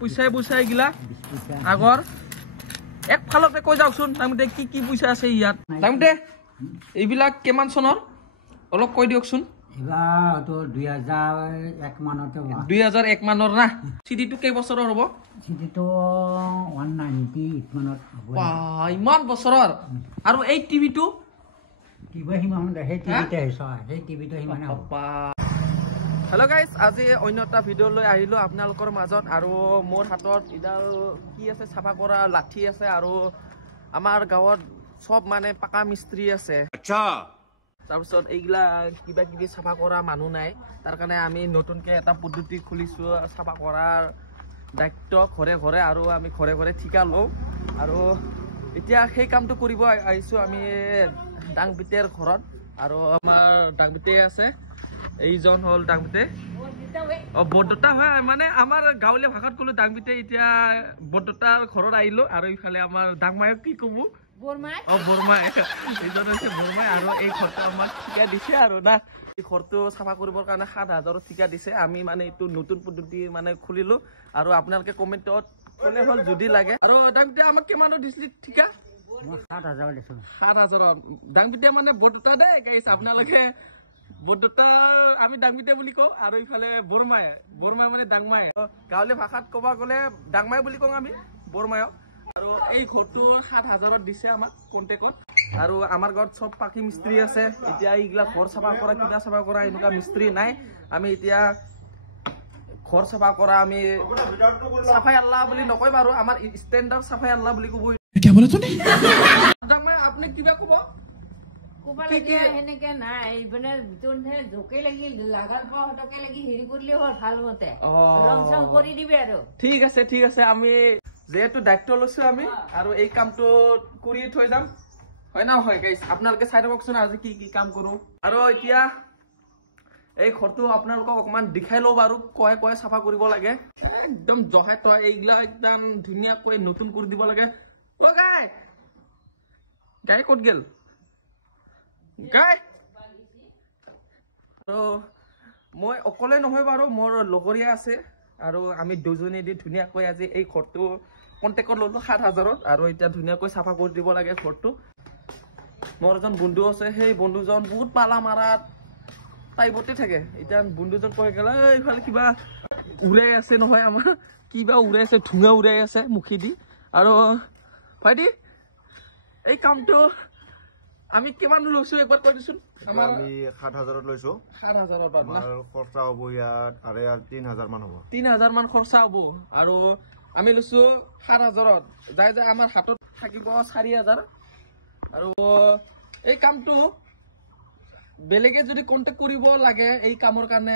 পইচাই পইচাই গিলা আগৰ একফালতে কৈ যাওকচোন তাৰমানে কি কি পইচা আছে ইয়াত তাৰমানে এইবিলাক কিমান চনৰ অলপ কৈ দিয়কচোন এবাৰ তো 2001 মানতে 2001 মানৰ না সিডিটো কেই বছৰৰ হ'ব সিডিটো 190 মানত হ'ব ইমান বছৰৰ আৰু এই টিভিটো কিবা হিমান সেই টিভিতে সেই টিভিটো হিমান হ'ব হেল্ল' গাইজ আজি অন্য এটা ভিডিঅ' লৈ আহিলোঁ আপোনালোকৰ মাজত আৰু মোৰ হাতত ইডাল কি আছে চাফা কৰা লাঠি আছে আৰু আমাৰ গাঁৱত সব মানে পাকা মিস্ত্ৰী আছে আচ্ছা তাৰপিছত এইগিলা কিবা কিবি চাফা কৰা মানুহ নাই তাৰ কাৰণে আমি নতুনকৈ এটা পদ্ধতি খুলিছোঁ চাফা কৰাৰ দায়িত্ব ঘৰে ঘৰে আৰু আমি ঘৰে ঘৰে ঠিকা লওঁ আৰু এতিয়া সেই কামটো কৰিব আহিছোঁ আমি ডাংপিতেৰ ঘৰত আৰু আমাৰ ডাংপিতে আছে এইজন হ'ল ডাংপিতে বৰদেউতা হয় মানে আমাৰ গাঁৱলীয়া ভাষাত ক'লো ডাংপিতে এতিয়া বৰদেউতাৰ ঘৰত আহিলোঁ আৰু ইফালে আমাৰ ডাংমায়ক কি ক'ব বৰমাই এইজন হৈছে বৰমাই আৰু এই ঘৰটো আমাক ঠিকা দিছে আৰু না এই ঘৰটো চাফা কৰিবৰ কাৰণে 7,000 ঠিকা দিছে আমি মানে এইটো নতুন পদ্ধতি মানে খুলিলোঁ আৰু আপোনালোকে কমেণ্টত ক'লে হ'ল যদি লাগে আৰু ডাংপিতে আমাক কিমানো দিছিলে ঠিকা 7,000 দিছোঁ 7,000 ডাংপিতে মানে বৰদেউতা দেই গাইছ আপোনালোকে বৰদেউতাৰ আমি ডাংপিতে বুলি কওঁ আৰু ইফালে বৰমাই মানে ডাংমাই গাঁৱলীয়া ভাষাত ক'ব গ'লে ডাংমাই বুলি কওঁ আমি বৰমায়ক আৰু এই ঘৰটো 7,000 দিছে আমাক কণ্টেক্টত আৰু আমাৰ ঘৰত চব পাকি মিস্ত্ৰী আছে এতিয়া এইগিলা ঘৰ চাফা কৰা কিবা চাফা কৰা এনেকুৱা মিস্ত্ৰী নাই আমি এতিয়া ঘৰ চাফা কৰা আমি চাফাই আল্লাহ বুলি নকয় বাৰু আমাৰ ষ্টেণ্ডাৰ্ড চাফাই আল্লাহ বুলি ক'ব ডাংমাই আপুনি কিবা ক'ব ঠিক আছে আমি যেহেতু দায়িত্ব লৈছো আমি আৰু এই কামটো কৰি থৈ যাম হয় না হয় গাইছ আপোনালোকে চাই থাককচোন আজি কি কি কাম কৰো আৰু এতিয়া এই ঘৰটো আপোনালোকক অকমান দেখাই লওঁ বাৰু কয় চাফা কৰিব লাগে একদম জহাই তই এইগিলা একদম ধুনীয়াকৈ নতুন কৰি দিব লাগে অ গাই ক'ত গেল গাই আৰু মই অকলে নহয় বাৰু মোৰ লগৰীয়া আছে আৰু আমি দুজনে দি ধুনীয়াকৈ আজি এই ঘৰটো কণ্টেক্টত ল'লোঁ 7,000 আৰু এতিয়া ধুনীয়াকৈ চাফা কৰি দিব লাগে ঘৰটো মোৰ এজন বন্ধু আছে সেই বন্ধুজন বহুত পালা মাৰাত টাইপতে থাকে এতিয়া বন্ধুজন কৈ গ'ল এইফালে কিবা উৰাই আছে নহয় আমাৰ কিবা উৰাই আছে ধোঁৱা উৰাই আছে মুখেদি আৰু ভাইটি এই কামটো আমি কিমান লৈছো একবাৰ কৈ দিছোন আমি 7,000 লৈছো 7,000 বাদ না খৰচা হ'ব ইয়াত আৰু 3,000 মান হ'ব 3,000 মান খৰচা হ'ব আৰু আমি লৈছো 7,000 যাই যাই আমাৰ হাতত থাকিব 4,000 আৰু এই কামটো বেলেগে যদি কন্টাক্ট কৰিব লাগে এই কামৰ কাৰণে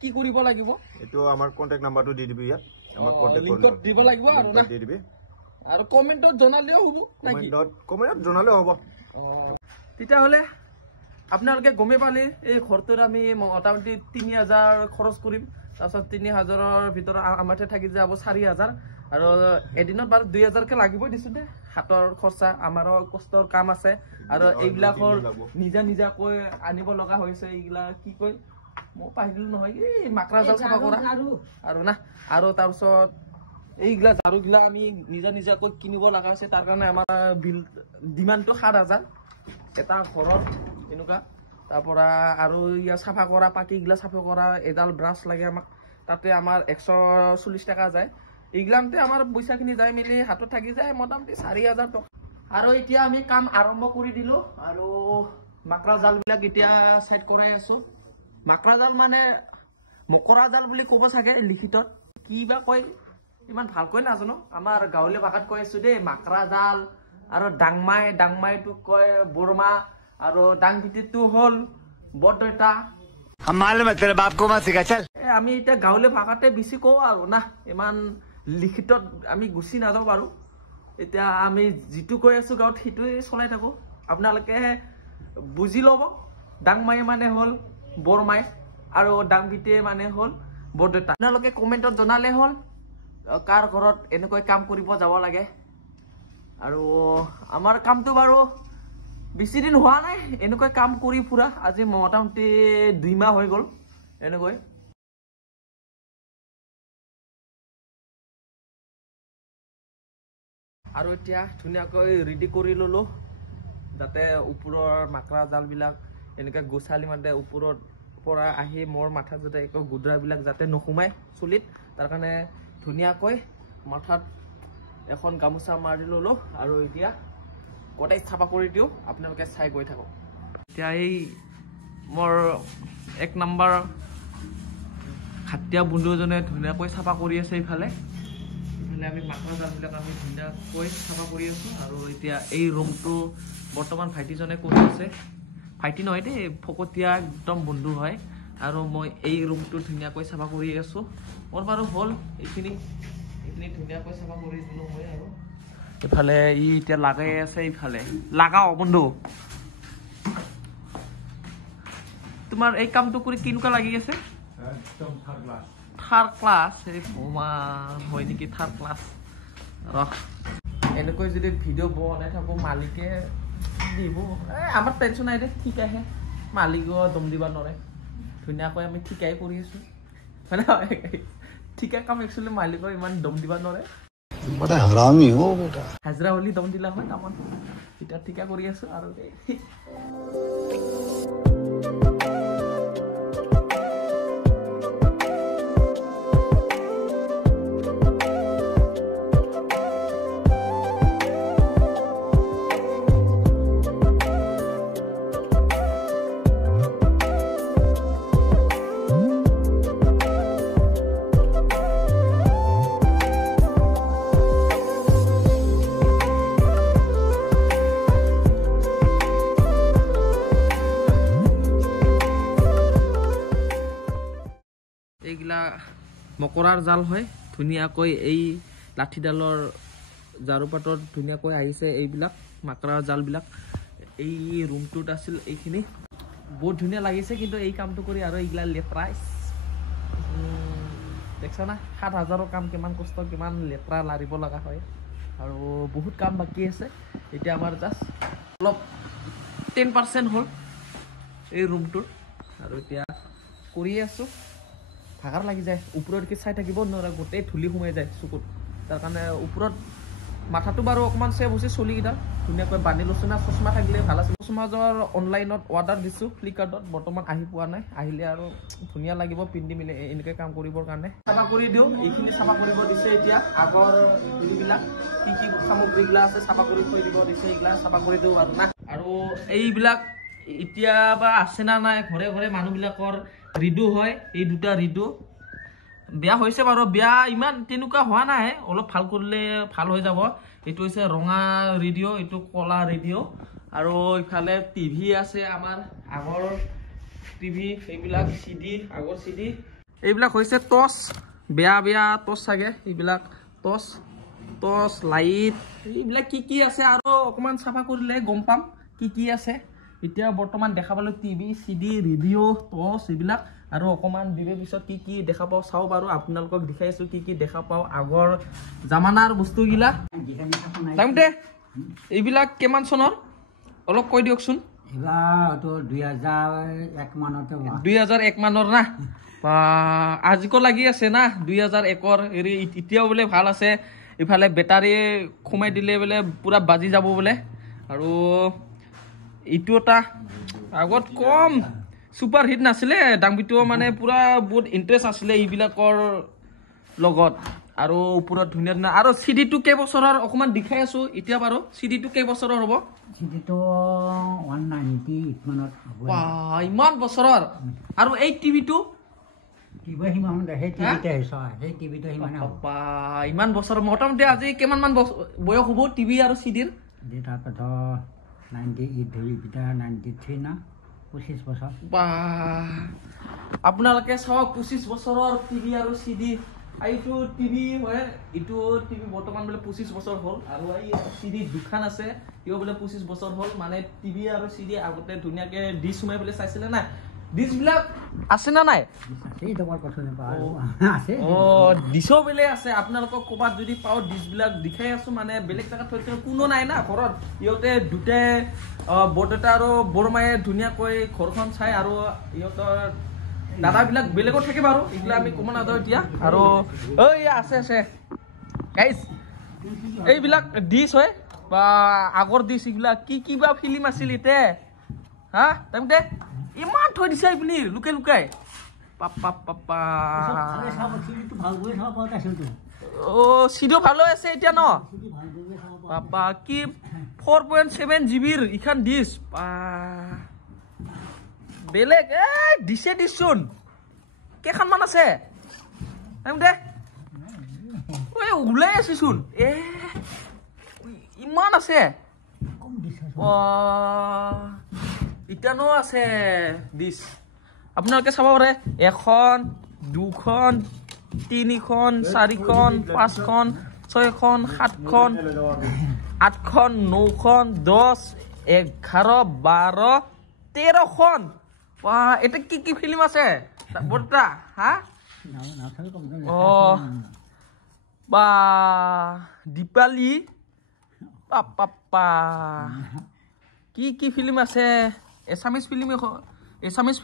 কি কৰিব লাগিব এটো আমাৰ কন্টাক্ট নাম্বাৰটো দি দিবি ইয়াত আমাক কন্টাক্ট লিংকত দিব লাগিব আৰু না দি দিবি আৰু কমেন্টত জনালেও হ'ব নাকি কমেন্টত জনালেও হ'ব তেতিয়াহ'লে আপোনালোকে গমে পালে এই ঘৰটোত আমি মোটামুটি 3,000 খৰচ কৰিম তাৰপিছত 3,000ৰ ভিতৰত আমাৰতে থাকি যাব 4,000 আৰু এদিনত বাৰু 2,000কে লাগিবই দিছো দে হাতৰ খৰচা আমাৰো কষ্টৰ কাম আছে আৰু এইবিলাকৰ নিজাকৈ আনিব লগা হৈছে এইগিলা কি কয় মই পাহিলো নহয় এই মাকৰা জাল চাফা কৰা আৰু না আৰু তাৰপিছত এইগিলা ঝাৰুগিলা আমি নিজাকৈ কিনিব লগা হৈছে তাৰ কাৰণে আমাৰ বিল ডিমাণ্ডটো 7,000 এটা ঘৰত এনেকুৱা তাৰপৰা আৰু ইয়াৰ চাফা কৰা পাকিগিলা চাফা কৰা এডাল ব্ৰাছ লাগে আমাক তাতে আমাৰ 140 টকা যায় এইগিলামতে আমাৰ পইচাখিনি যাই মেলি হাতত থাকি যায় মোটামুটি 4,000 টকা আৰু এতিয়া আমি কাম আৰম্ভ কৰি দিলোঁ আৰু মাকৰা জালবিলাক এতিয়া সাইড কৰাই আছো মাকৰা জাল মানে মকৰা জাল বুলি ক'ব চাগে লিখিতত কিবা কয় ইমান ভালকৈ নাজানো আমাৰ গাঁৱলীয়া ভাষাত কৈ আছো দেই মাকৰা জাল আৰু ডাংমাইটো কয় বৰমা আৰু ডাংপিতেটো হ'ল বৰদেউতা আমি এতিয়া গাঁৱলীয়া ভাষাতে বেছি কওঁ আৰু না ইমান লিখিতত আমি গুচি নাযাওঁ বাৰু এতিয়া আমি যিটো কৈ আছো গাঁৱত সেইটোৱে চলাই থাকো আপোনালোকে বুজি ল'ব ডাংমাই মানে হ'ল বৰমাই আৰু ডাংপিতে মানে হ'ল বৰদেউতা আপোনালোকে কমেণ্টত জনালে হ'ল কাৰ ঘৰত এনেকৈ কাম কৰিব যাব লাগে আৰু আমাৰ কামটো বাৰু বেছি দিন হোৱা নাই এনেকৈ কাম কৰি ফুৰা আজি মোটামুটি 2 মাহ হৈ গ'ল এনেকৈ আৰু এতিয়া ধুনীয়াকৈ ৰেডি কৰি ললো যাতে ওপৰৰ মাকৰা জালবিলাক এনেকৈ গোচালি মানে ওপৰত পৰা আহি মোৰ মাথাত যাতে একো গুদ্ৰাবিলাক যাতে নোসোমায় চুলিত তাৰ কাৰণে ধুনীয়াকৈ মাথাত এখন গামোচা মাৰি ললো আৰু এতিয়া গোটেই চাফা কৰি দিওঁ আপোনালোকে চাই গৈ থাকক এতিয়া এই মোৰ 1 নম্বৰ খাটিয়া বন্ধুজনে ধুনীয়াকৈ চাফা কৰি আছে ইফালে আমি মাকৰা জালবিলাক আমি ধুনীয়াকৈ চাফা কৰি আছোঁ আৰু এতিয়া এই ৰুমটো বৰ্তমান ভাইটিজনে কৰি আছে ভাইটি নহয় দেই ফকতীয়া একদম বন্ধু হয় আৰু মই এই ৰুমটো ধুনীয়াকৈ চাফা কৰি আছোঁ মোৰ বাৰু হ'ল এইখিনি ধুনীয়াকৈ চাফা কৰি দিলোঁ মই আৰু ইফালে ই এতিয়া লাগাই আছে ইফালে লাগাও বন্ধু তোমাৰ এই কামটো কৰি কেনেকুৱা লাগি আছে একদম থাৰ্ড ক্লাছ এই ভগৱান হয় নেকি থাৰ্ড ক্লাছ ৰহ এনেকৈ যদি ভিডিঅ' বনাই থাকোঁ মালিকে দিব আমাৰ টেনশ্যন নাই দে ঠিক আহে মালিকো দম দিব নোৱাৰে ধুনীয়াকৈ আমি ঠিকাই কৰি আছোঁ মানে ঠিকা কাম একচুৱেলি মালিকৰ ইমান দম দিব নোৱাৰে হাজিৰা হ'লে দম দিলা হয় কামত এতিয়া ঠিকা কৰি আছোঁ আৰু এইগিলা মকৰাৰ জাল হয় ধুনীয়াকৈ এই লাঠিডালৰ জাৰুপাতত ধুনীয়াকৈ আহিছে এইবিলাক মাকৰাৰ জালবিলাক এই ৰুমটোত আছিল এইখিনি বহুত ধুনীয়া লাগিছে কিন্তু এই কামটো কৰি আৰু এইগিলা লেতেৰা দেখছা না 7,000ৰ কাম কিমান কষ্ট কিমান লেতেৰা লাৰিব লগা হয় আৰু বহুত কাম বাকী আছে এতিয়া আমাৰ জাষ্ট অলপ 10% হ'ল এই ৰুমটোৰ আৰু এতিয়া কৰি আছোঁ ভাগাৰ লাগি যায় ওপৰত কি চাই থাকিব নোৱাৰে গোটেই ধূলি সোমাই যায় চকুত তাৰ কাৰণে ওপৰত মাথাটো বাৰু অকণমান ছেভ হৈছে চুলিকেইডাল ধুনীয়াকৈ বান্ধি লৈছোঁ না চশমা থাকিলে ভাল আছিল চশমাযোৰ অনলাইনত অৰ্ডাৰ দিছোঁ ফ্লিপকাৰ্টত বৰ্তমান আহি পোৱা নাই আহিলে আৰু ধুনীয়া লাগিব পিন্ধি মেলি এনেকৈ কাম কৰিবৰ কাৰণে চাফা কৰি দিওঁ এইখিনি চাফা কৰিব দিছে এতিয়া আগৰ ধূলিবিলাক কি সামগ্ৰীবিলাক আছে চাফা কৰি থৈ দিব দিছে এইবিলাক চাফা কৰি দিওঁ আৰু না আৰু এইবিলাক এতিয়া বা আছে না নাই ঘৰে ঘৰে মানুহবিলাকৰ ৰিডু হয় এই দুটা ৰিডু বেয়া হৈছে বাৰু বেয়া ইমান তেনেকুৱা হোৱা নাই অলপ ভাল কৰিলে ভাল হৈ যাব এইটো হৈছে ৰঙা ৰেডিঅ' এইটো কলা ৰেডিঅ' আৰু ইফালে টিভি আছে আমাৰ আগৰ টিভি এইবিলাক চিডি আগৰ চিডি এইবিলাক হৈছে টৰ্চ বেয়া বেয়া টৰ্চ চাগে এইবিলাক টৰ্চ লাইট এইবিলাক কি আছে আৰু অকণমান চাফা কৰিলে গম পাম কি আছে এতিয়া বৰ্তমান দেখা পালোঁ টিভি চিডি ৰেডিঅ' টৰ্চ এইবিলাক আৰু অকণমান দিনৰ পিছত কি দেখা পাওঁ চাওঁ বাৰু আপোনালোকক দেখাইছোঁ কি দেখা পাওঁ আগৰ জামানাৰ বস্তুগিলা টাইমতে এইবিলাক কিমান চনৰ অলপ কৈ দিয়কচোন এইবাৰতো 2001 মানতে 2001 মানৰ না আজিকো লাগি আছে না 2001ৰ হেৰি এতিয়াও বোলে ভাল আছে ইফালে বেটাৰী সোমাই দিলে বোলে পুৰা বাজি যাব বোলে আৰু এইটো এটা আগত কম সুপাৰ হিট নাছিলে দামবিটো মানে পুৰা বহুত ইণ্টাৰেষ্ট আছিলে এইবিলাকৰ লগত আৰু ওপৰত ধুনীয়া ধুনীয়া আৰু চিডিটো কেইবছৰৰ অকণমান দেখাই আছোঁ এতিয়া বাৰু চিডিটো কেইবছৰৰ হ'ব চিডিটো 198 মানত হ'ব ইমান বছৰৰ আৰু এই টিভিটো কিবা সিমান সেই টিভিতে আহিছে সেই টিভিটো সিমান হ'ব ইমান বছৰ মোটামুটি আজি কিমানমান বয়স হ'ব টিভি আৰু চিডিৰ তাৰপিছত 98 ধৰি পিতা 93 না 25 বছৰ আপোনালোকে চাওক 25 বছৰৰ টিভি আৰু চিডি এইটো টিভি হয় এইটো টিভি বৰ্তমান বোলে 25 বছৰ হ'ল আৰু এই চিডি দুখন আছে ইও বোলে 25 বছৰ হ'ল মানে টিভি আৰু চিডি আগতে ধুনীয়াকৈ ডিছ সোমাই পেলাই চাইছিলে না ডিছবিলাক আছে না নাই ডিছো বেলেগ আছে আপোনালোকক ক'ৰবাত যদি পাওঁ ডিছবিলাক দেখাই আছোঁ মানে বেলেগ জেগাত থৈ কোনো নাই না ঘৰত ইহঁতে দুটাই বৰদেউতা আৰু বৰমায়ে ধুনীয়াকৈ ঘৰখন চাই আৰু ইহঁতৰ দাদাবিলাক বেলেগত থাকে বাৰু এইবিলাক আমি ক'ব নাযাওঁ এতিয়া আৰু আছে গাইজ এইবিলাক ডিছ হয় বা আগৰ ডিছ এইবিলাক কি কিবা ফিল্ম আছিল ইতে হা তাৰমানে ইমান থৈ দিছে আপুনি লুকাই লুকাই পাপা পাপা অ চিডিও ভাল হৈ আছে এতিয়া ন পাপা কি 4.7 GB ইখান ডিছ বেলেগ দিছে দিছোন কেইখনমান আছে তাৰমানে ওলাই আছেচোন ইমান আছে ইটানো আছে ডিছ আপোনালোকে চাব পাৰে 1খন 2খন 3খন 4খন 5খন 6খন 7খন 8খন 9খন 10 11 12 13খন এটা কি কি ফিল্ম আছে বৰ্তা হা বা দীপালি পাপা কি কি ফিল্ম আছে এছামিজ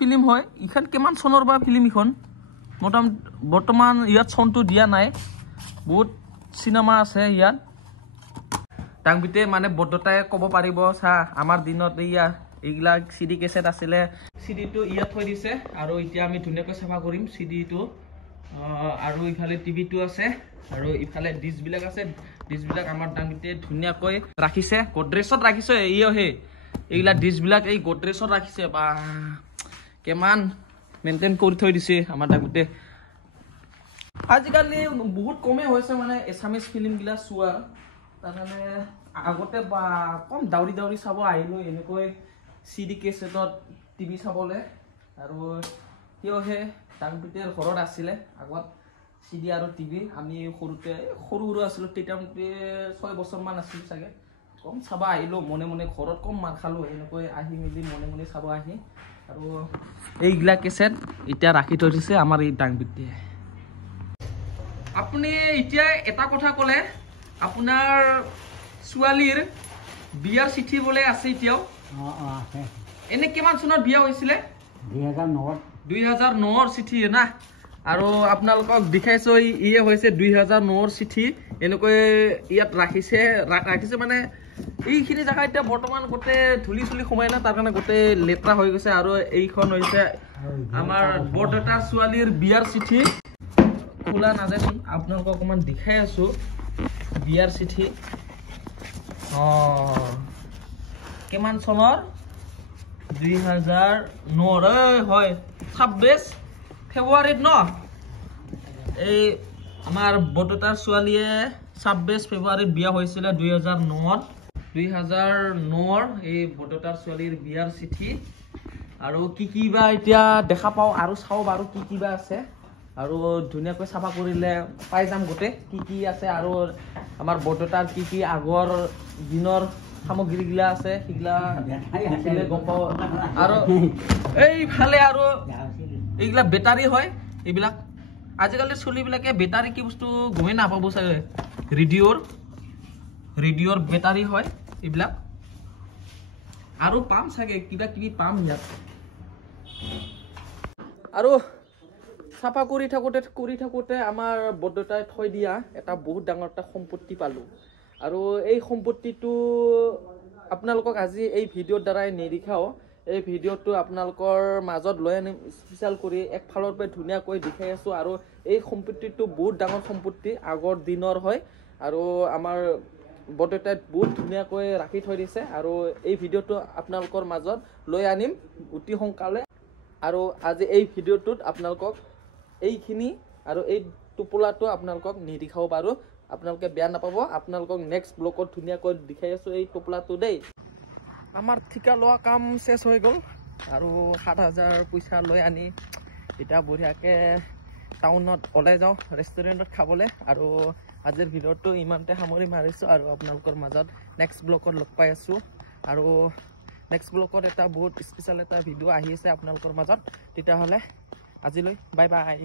ফিল্ম হয় ইখন কিমান চনৰ বা ফিল্ম ইখন বৰ্তমান ইয়াত চনটো দিয়া নাই বহুত চিনেমা আছে ইয়াত ডাংবিতে মানে বৰ্ততাই ক'ব পাৰিব চা আমাৰ দিনত এইবিলাক চিডি কেছেট আছিলে চিডিটো ইয়াত থৈ দিছে আৰু এতিয়া আমি ধুনীয়াকৈ চাফা কৰিম চিডিটো আৰু ইফালে টিভিটো আছে আৰু ইফালে ডিছবিলাক আছে ডিছবিলাক আমাৰ ডাংবিতে ধুনীয়াকৈ ৰাখিছে গডৰেজত ৰাখিছে এইবিলাক ডিছবিলাক এই গডৰেজত ৰাখিছে বা কিমান মেইনটেইন কৰি থৈ দিছে আমাৰ ডাংবিতে আজিকালি বহুত কমে হৈছে মানে এছামিজ ফিল্মবিলাক চোৱা তাৰমানে আগতে বা কম দাউৰি দাউৰি চাব আহিলো এনেকৈ চিডি কেছেটত টিভি চাবলৈ আৰু কিয়হে ডাংবিতে ঘৰত আছিলে আগত চিডি আৰু টিভি আমি সৰুতে সৰু আছিলোঁ তেতিয়া 6 বছৰমান আছিল চাগে কম চাব আহিলোঁ মনে মনে ঘৰত কম মাৰ খালোঁ এনেকৈ আহি মেলি মনে মনে চাব আহি আৰু এইবিলাক কেছেট এতিয়া ৰাখি থৈ দিছে আমাৰ এই ডাংবিতে আপুনি এতিয়া এটা কথা ক'লে আপোনাৰ ছোৱালীৰ বিয়াৰ চিঠি বোলে আছে এতিয়াও এনে কিমান চনত বিয়া হৈছিলে 2009 চিঠি না আৰু আপোনালোকক দেখাইছো ইয়ে হৈছে 2009 চিঠি এনেকৈ ইয়াত ৰাখিছে মানে এইখিনি জাগা এতিয়া বৰ্তমান গোটেই ধূলি চুলি সোমাই না তাৰ কাৰণে গোটেই লেতেৰা হৈ গৈছে আৰু এইখন হৈছে আমাৰ বৰদেউতাৰ ছোৱালীৰ বিয়াৰ চিঠি খোলা নাযায়চোন আপোনালোকক অকণমান দেখাই আছো বিয়াৰ চিঠি কিমান চনৰ 2009 হয় 26 ফেব্ৰুৱাৰীত ন এই আমাৰ বৰদেউতাৰ ছোৱালীয়ে 26 ফেব্ৰুৱাৰীত বিয়া হৈছিলে 2009 এই বৰদেউতাৰ ছোৱালীৰ বিয়াৰ চিঠি আৰু কি কি বা এতিয়া দেখা পাওঁ আৰু চাওঁ বাৰু কি কি বা আছে আৰু ধুনীয়াকৈ চাফা কৰিলে পাই যাম গোটেই কি কি আছে আৰু আমাৰ বৰদেউতাৰ কি কি আগৰ দিনৰ সামগ্ৰীগিলা আছে সেইগিলা দেখিলে গম পাওঁ আৰু এইফালে আৰু এইগিলা বেটাৰী হয় এইবিলাক আজিকালি চলিবিলাকে বেটাৰী কি বস্তু গমেই নাপাব চাগে ৰেডিঅ'ৰ বেটাৰী হয় এইবিলাক আৰু পাম চাগে কিবা কিবি পাম ইয়াত আৰু চাফা কৰি থাকোঁতে আমাৰ বৰদেউতাই থৈ দিয়া এটা বহুত ডাঙৰ এটা সম্পত্তি পালোঁ আৰু এই সম্পত্তিটো আপোনালোকক আজি এই ভিডিঅ'ৰ দ্বাৰাই নেদেখাও এই ভিডিঅ'টো আপোনালোকৰ মাজত লৈ আনিম স্পেচিয়েল কৰি একফালৰ পৰা ধুনীয়াকৈ দেখাই আছোঁ আৰু এই সম্পত্তিটো বহুত ডাঙৰ সম্পত্তি আগৰ দিনৰ হয় আৰু আমাৰ বৰদেউতাই বহুত ধুনীয়াকৈ ৰাখি থৈ দিছে আৰু এই ভিডিঅ'টো আপোনালোকৰ মাজত লৈ আনিম অতি সোনকালে আৰু আজি এই ভিডিঅ'টোত আপোনালোকক এইখিনি আৰু এই টোপোলাটো আপোনালোকক নেদেখাব পাৰোঁ আপোনালোকে বেয়া নাপাব আপোনালোকক নেক্সট ব্লগত ধুনীয়াকৈ দেখাই আছোঁ এই টোপোলাটো দেই আমাৰ ঠিকা লোৱা কাম শেষ হৈ গ'ল আৰু 7,000 পইচা লৈ আনি এতিয়া বঢ়িয়াকৈ টাউনত ওলাই যাওঁ ৰেষ্টুৰেণ্টত খাবলৈ আৰু আজিৰ ভিডিঅ'টো ইমানতে সামৰি মাৰিছোঁ আৰু আপোনালোকৰ মাজত নেক্সট ব্লগত লগ পাই আছোঁ আৰু নেক্সট ব্লগত এটা বহুত স্পেচিয়েল এটা ভিডিঅ' আহি আছে আপোনালোকৰ মাজত তেতিয়াহ'লে আজিলৈ বাই বাই